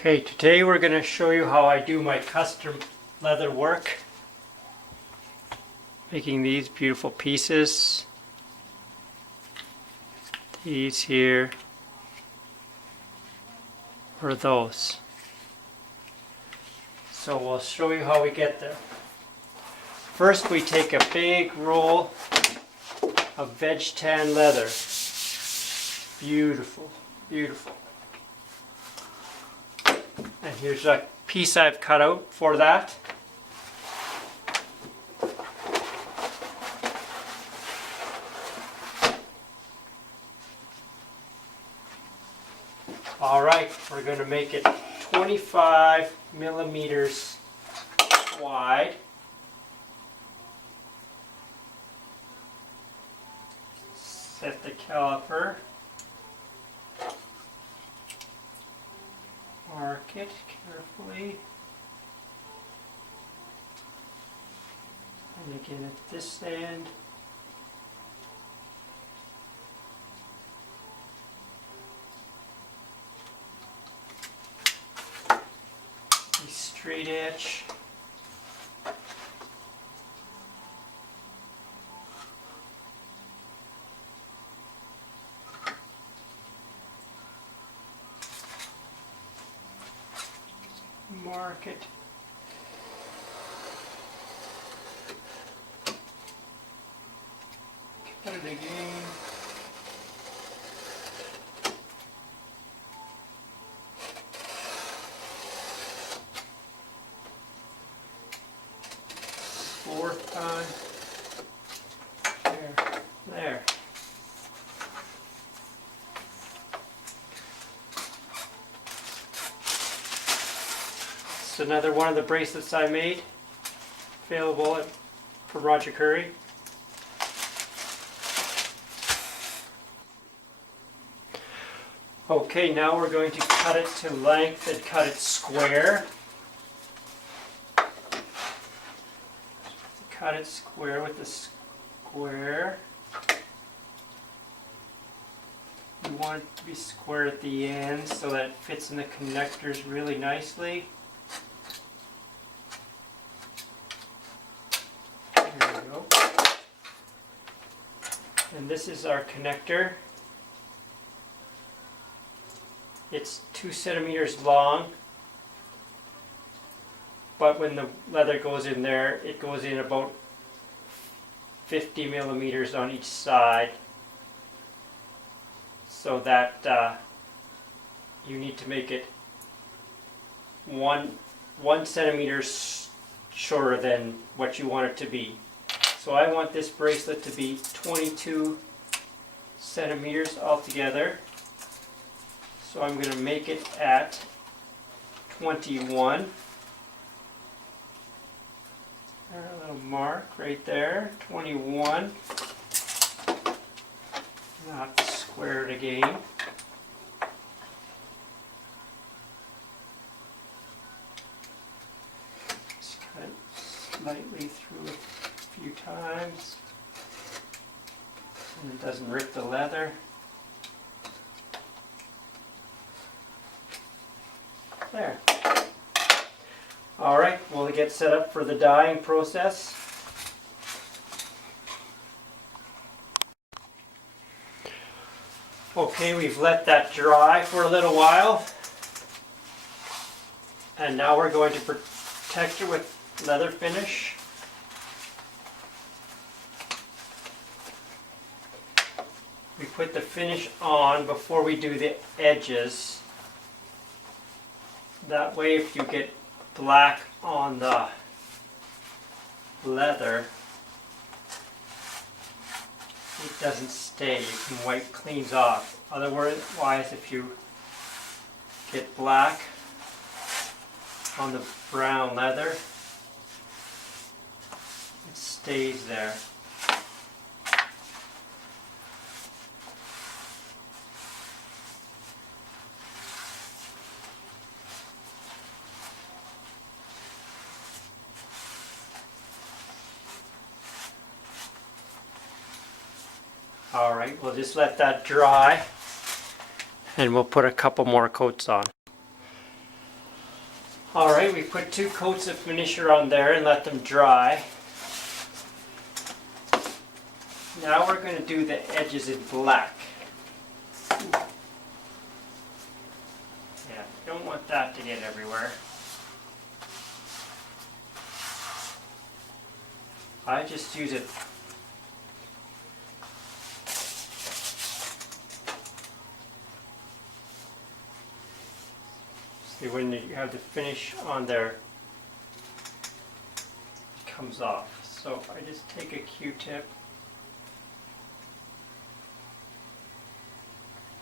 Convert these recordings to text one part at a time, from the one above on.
Okay, today we're going to show you how I do my custom leather work. Making these beautiful pieces. These here. Or those. So we'll show you how we get there. First we take a big roll of veg tan leather. Beautiful, beautiful. And here's a piece I've cut out for that. Alright, we're going to make it 25 millimeters wide. Set the caliper. Mark it carefully. And again at this end. The straight edge. Mark it. Cut it again. Fourth time. There. Another one of the bracelets I made, available from Roger Curry. Okay, now we're going to cut it to length and cut it square. Cut it square with the square. You want it to be square at the end so that it fits in the connectors really nicely. And this is our connector. It's 2 centimeters long, but when the leather goes in there, it goes in about 50 millimeters on each side, so that you need to make it one centimeter shorter than what you want it to be. So I want this bracelet to be 22 centimeters altogether. So I'm going to make it at 21. A little mark right there, 21. I'll have to square it again. Just cut it slightly through it a few times, and it doesn't rip the leather. There. Alright, we'll get set up for the dyeing process. Okay, we've let that dry for a little while, and now we're going to protect it with leather finish. We put the finish on before we do the edges. That way if you get black on the leather, it doesn't stay. You can wipe cleans off. Otherwise, if you get black on the brown leather, it stays there. Alright, we'll just let that dry and we'll put a couple more coats on. Alright, we put 2 coats of finisher on there and let them dry. Now we're going to do the edges in black. Yeah, you don't want that to get everywhere. I just use it see when you have the finish on there, it comes off. So I just take a Q-tip.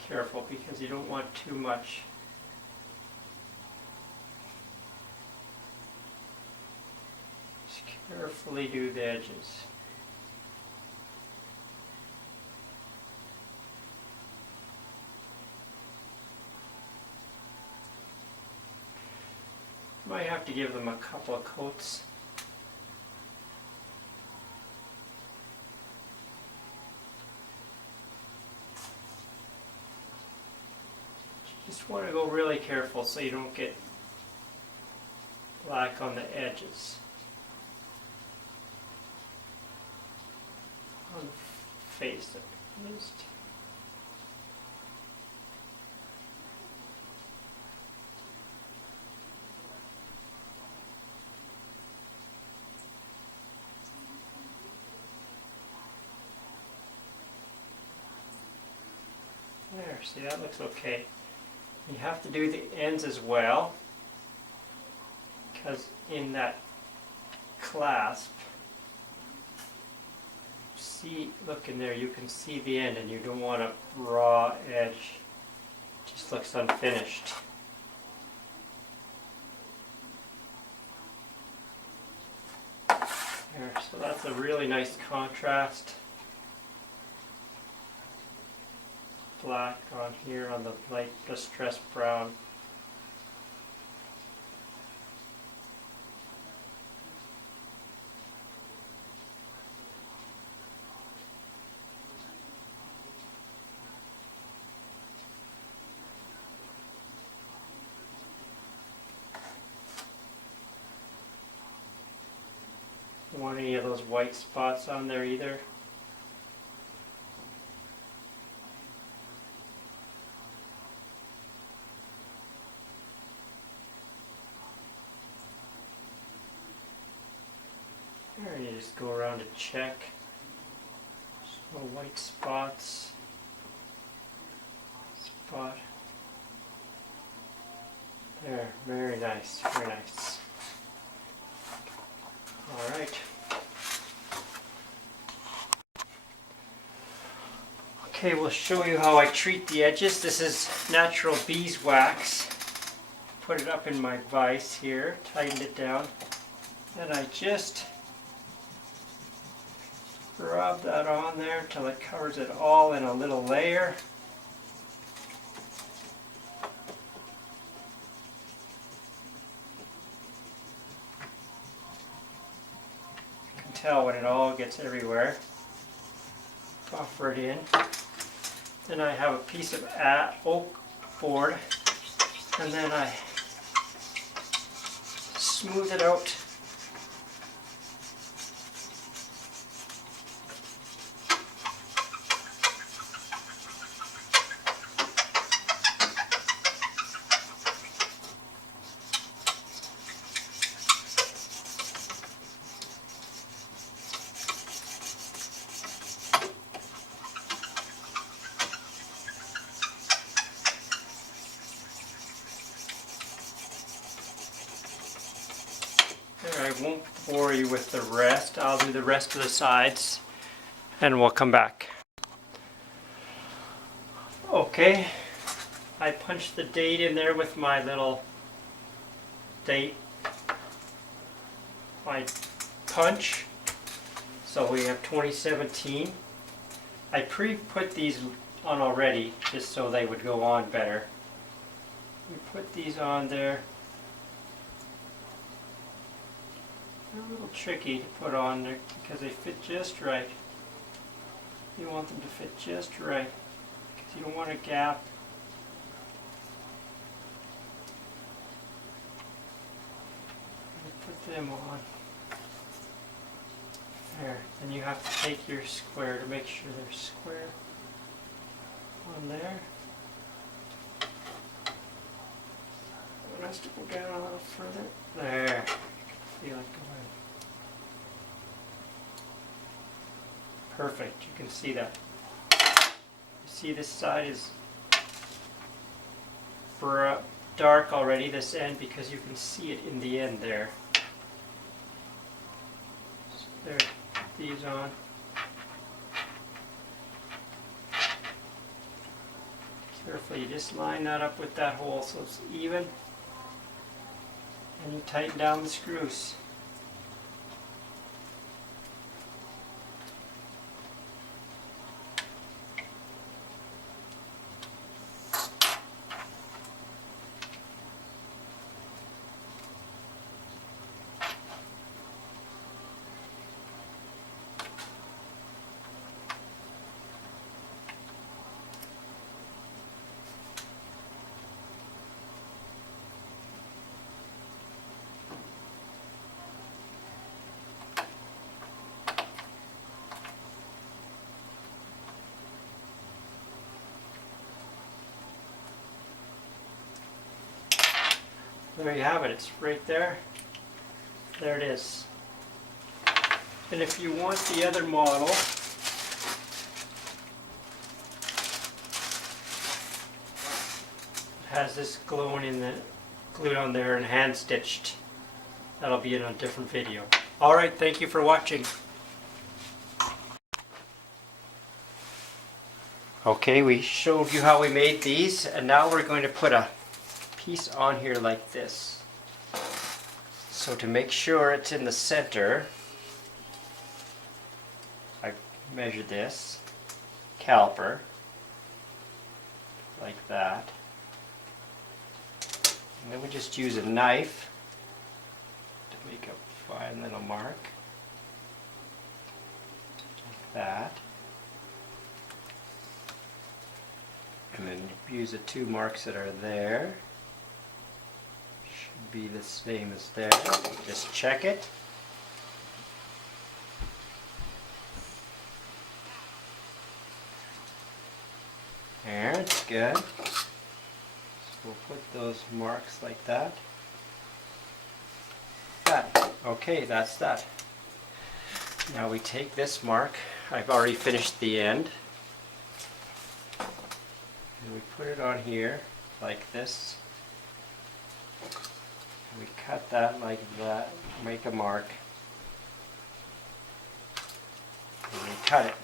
Careful because you don't want too much. Just carefully do the edges. Might have to give them a couple of coats. Just want to go really careful so you don't get black on the edges. On the face at least. There, see, that looks okay. You have to do the ends as well, because in that clasp, see, look in there, you can see the end and you don't want a raw edge. It just looks unfinished. There, so that's a really nice contrast. Black on here on the light distressed brown. Don't want any of those white spots on there either. There, you just go around to check. There's no white spots. Spot. There, very nice, very nice. Alright. Okay, we'll show you how I treat the edges. This is natural beeswax. Put it up in my vise here, tightened it down. Then I just rub that on there till it covers it all in a little layer. You can tell when it all gets everywhere. Buffer it in. Then I have a piece of oak board, and then I smooth it out. I won't bore you with the rest. I'll do the rest of the sides and we'll come back. Okay, I punched the date in there with my little date, my punch. So we have 2017. I pre-put these on already just so they would go on better. We put these on there. They're a little tricky to put on there because they fit just right. You want them to fit just right because you don't want a gap. them on. There. Then you have to take your square to make sure they're square on there. One has to go down a little further. There. Feel like going. Perfect. You can see that. You see this side is dark already, this end, because you can see it in the end there. So there, put these on. Carefully, just line that up with that hole so it's even. And you tighten down the screws. There you have it, it's right there. There it is. And if you want the other model, it has this glued on there and hand stitched. That'll be in a different video. Alright, thank you for watching. Okay, we showed you how we made these, and now we're going to put a piece on here like this. So to make sure it's in the center, I measure this caliper like that, and then we just use a knife to make a fine little mark like that, and then use the two marks that are there. Be the same as there. Just check it. There, it's good. So we'll put those marks like that. Okay, that's that. Now we take this mark. I've already finished the end. And we put it on here like this. We cut that like that, make a mark, and we cut it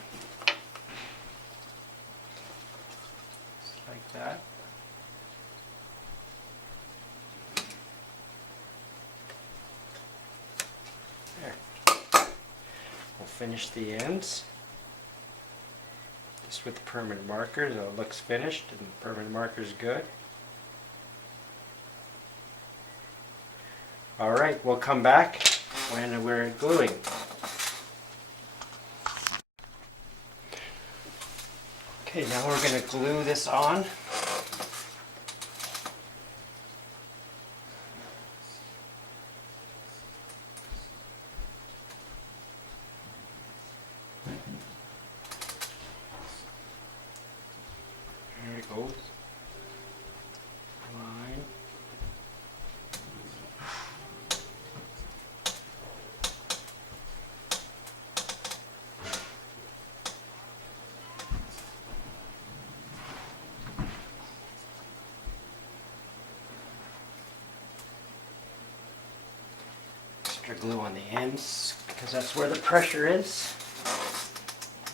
just like that. There. We'll finish the ends just with the permanent marker so it looks finished and the permanent marker is good. Alright, we'll come back when we're gluing. Okay, now we're going to glue this on. There it goes. Line. Extra glue on the ends because that's where the pressure is.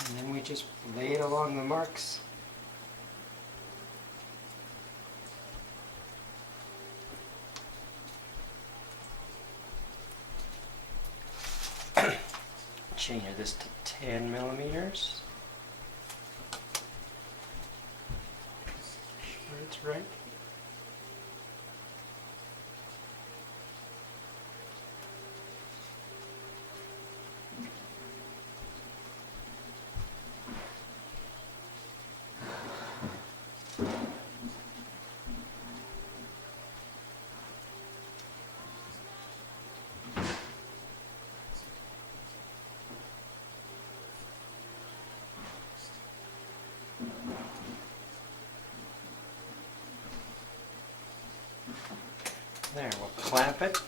And then we just lay it along the marks. Change this to 10 millimeters. Sure it's right. There, we'll clamp it.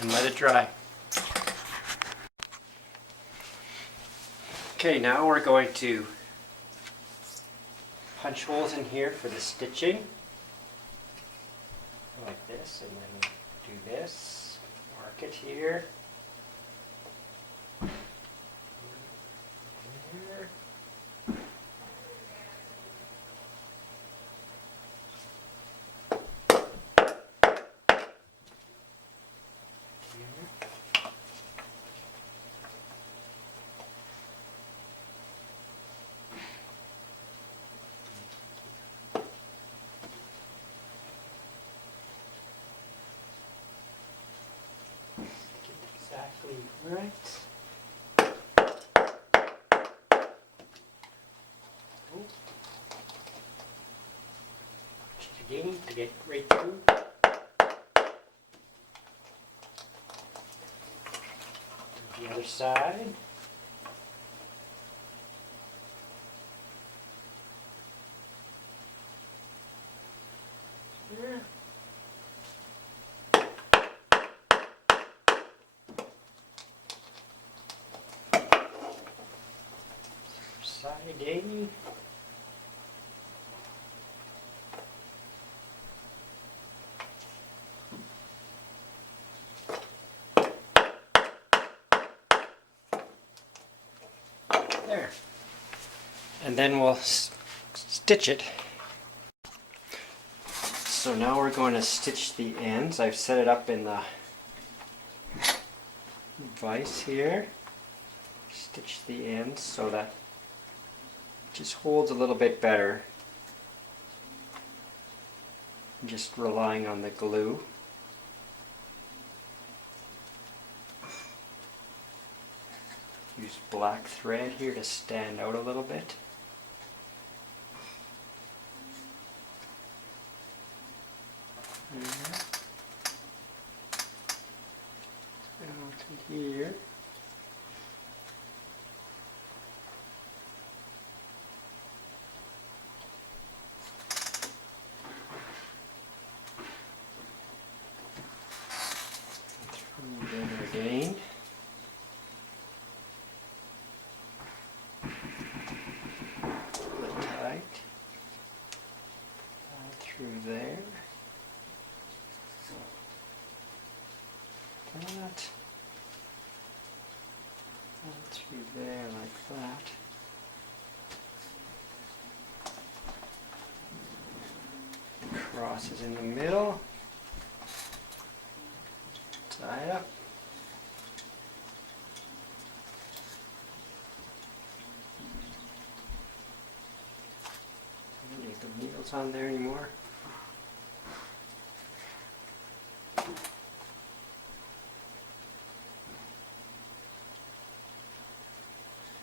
And let it dry. Okay, now we're going to punch holes in here for the stitching. Like this, and then do this. Mark it here. There. Exactly right. Oh. Punch it again to get right through. Do the other side. There. Siding. There. And then we'll stitch it. So now we're going to stitch the ends. I've set it up in the vise here. Stitch the ends so that it just holds a little bit better. Just relying on the glue. Use black thread here to stand out a little bit. Down to here. Through there again. Pull it tight. Through there. That. Through there like that. Crosses in the middle. Tie it up. Don't need the needles on there anymore.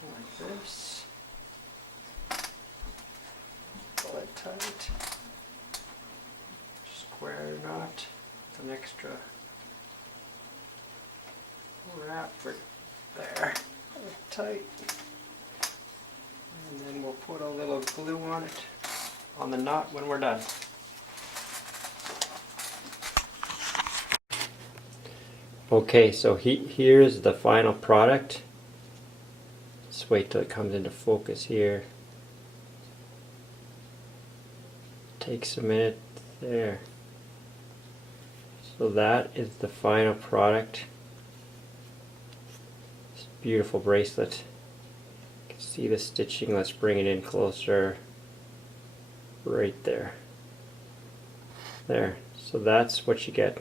Like this. Pull it tight. Square knot with an extra wrap for there. Pull it tight. And then we'll put a little glue on it, on the knot when we're done. Okay, so here's the final product. Just wait till it comes into focus here. Takes a minute there. So that is the final product. It's a beautiful bracelet. You can see the stitching. Let's bring it in closer. Right there. There. So that's what you get.